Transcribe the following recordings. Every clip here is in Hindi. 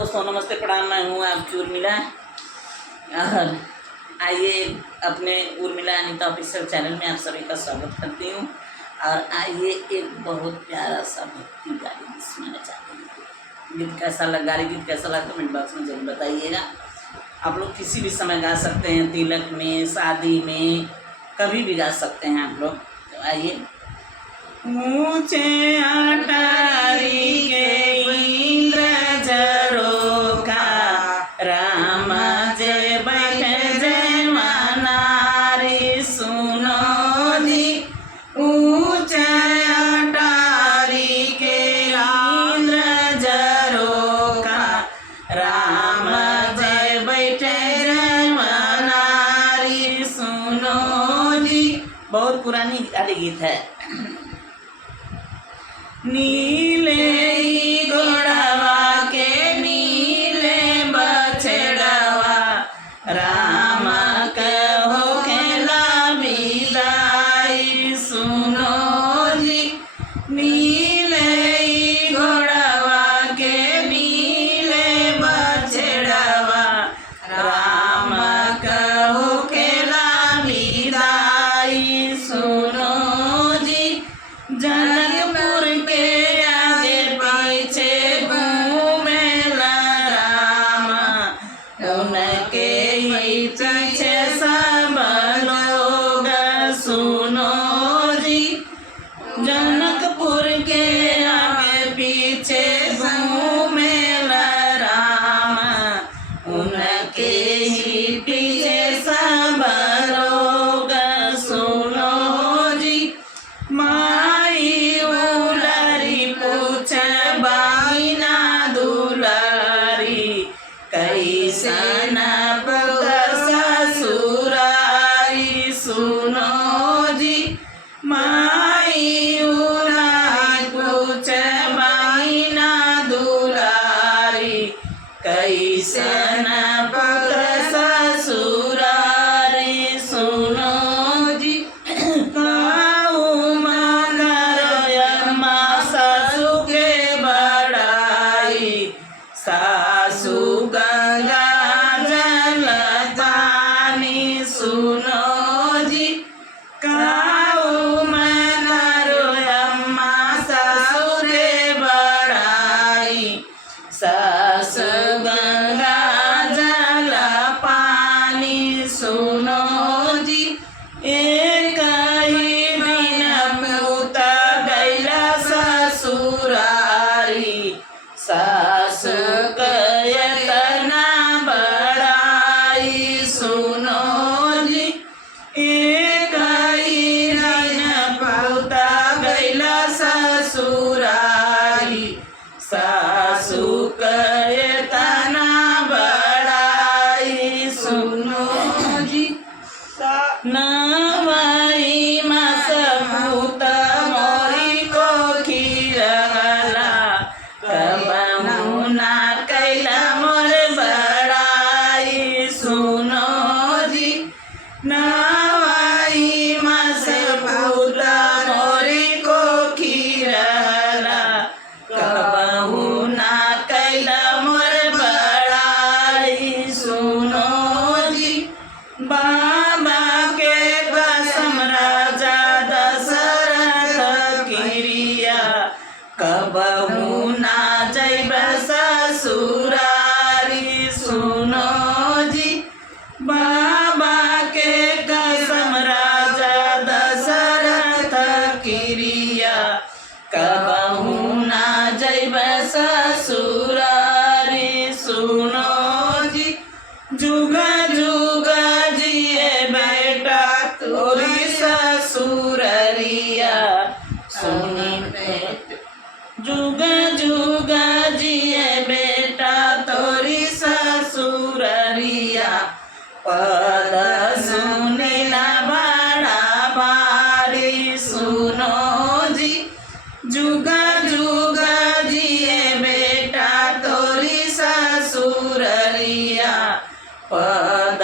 दोस्तों, नमस्ते प्रणाम। मैं हूँ आपकी उर्मिला। और आइए अपने उर्मिला अनीता ऑफिशियल चैनल में आप सभी का स्वागत करती हूँ। और आइए एक बहुत प्यारा सा भक्ति गाली गीत सुनाना चाहती हूँ। गीत कैसा लगा, गाली गीत कैसा लगा कमेंट बॉक्स में जरूर बताइएगा। आप लोग किसी भी समय गा सकते हैं, तिलक में, शादी में, कभी भी गा सकते हैं आप लोग। तो आइए। ऊंचे अटारी के इंद्र झरोखा, राम जे बैठे जय मनारी सुनो जी। ऊंचे अटारी के इंद्र झरोखा, राम जे बैठे जय मनारी सुनो जी। बहुत पुरानी गाली गीत है। नीले घोड़वा के नीले बछड़वा, राम कहो खेला विदाई सुनो जी। नीले घोड़वा के नीले बछड़वा, राम कहो खेला विदाई सुनो जी। जनकपुर के आगे पीछे घूमेला राम, उनके ही पीछे सब लोग सुनो जी। जनकपुर के आगे पीछे घूमेला राम, उनके ही पीछे सब लोग सुनो जी। माई उलारी पूछ बाइना दुलारी, कैसन पुत ससुरारी सुनो जी। माई उलारी पूछ बाइना दुलारी, कैसन पुत ससुरारी सुनो जी। सासु गंगा जल पानी सुनो जी। काऊ मन करो अम्मा ससुरे बड़ाई, सासु गंगा जल पानी सुनो जी। एक ही दिन पुत गैला ससुरारी, सासु कयतना बड़ाई सुनो जी। एक ही दिन पुत गैला ससुरारी, सासु कयतना बड़ाई सुनो जी। नवई मास पुत मोरी को खिलला, कबहू ना कैला मोर बड़ाई सुनो जी। नवई मास पुत मोरी को खिलला, कबहू ना कैला मोर बड़ाई सुनो जी। बाबा के कसम राजा दशरथ किरिया, कबहू ना जैब ससुरारी सुनो जी। बाबा के कसम राजा दशरथ किरिया, कबहू ना जैब ससुरारी सुनो जी। जुगा जुगा जिए बेटा तोरी ससुररिया, सुनी जुगा जुगा जिए बेटा तोरी ससुररिया, पद सुनिला बड़ा भारी सुनो जी। जुगा जुगा जिए बेटा तोरी ससुररिया, पद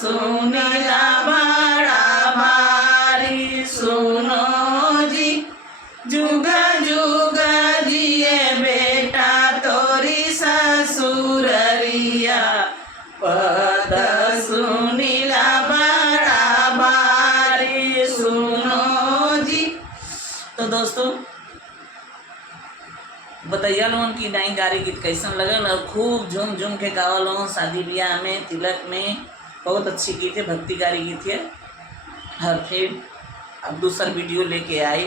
सुनिला बड़ा भारी सुनो जी। जुगा जुगा जिए बेटा तोरी ससुर दोस्तों बताइए लोगन की नई गारी गीत कैसन लगल और खूब झूम झूम के गावा लोगन शादी ब्याह में तिलक में। बहुत अच्छी गीत है, भक्ति गारी गीत है। और फिर अब दूसरा वीडियो लेके आई